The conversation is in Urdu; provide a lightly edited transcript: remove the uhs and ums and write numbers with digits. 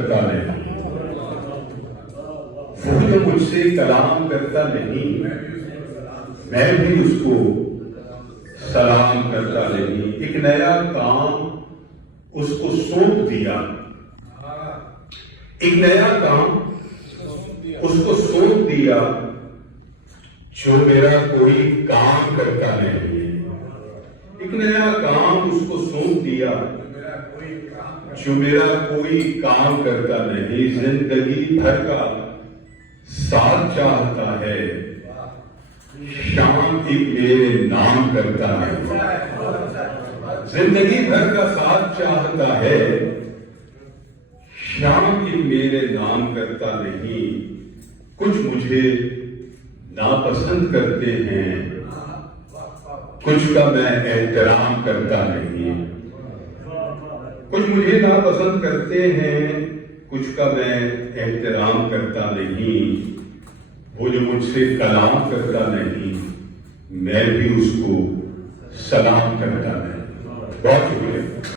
کرتا نہیں، وہ جو مجھ سے کلام کرتا نہیں میں بھی اس کو سلام کرتا نہیں۔ ایک نیا کام اس کو سونپ دیا، ایک نیا کام اس کو سونپ دیا جو میرا کوئی کام کرتا نہیں ہے۔ ایک نیا کام اس کو سونپ دیا جو میرا کوئی کام کرتا نہیں۔ زندگی بھر کا ساتھ چاہتا ہے، شام ایک میرے نام کرتا ہے۔ زندگی بھر کا ساتھ چاہتا ہے، شام ایک میرے نام کرتا نہیں۔ کچھ مجھے ناپسند کرتے ہیں، کچھ کا میں احترام کرتا نہیں۔ کچھ مجھے ناپسند کرتے ہیں، کچھ کا میں احترام کرتا نہیں۔ وہ جو مجھ سے کلام کرتا نہیں میں بھی اس کو سلام کرتا نہیں۔ بہت شکریہ۔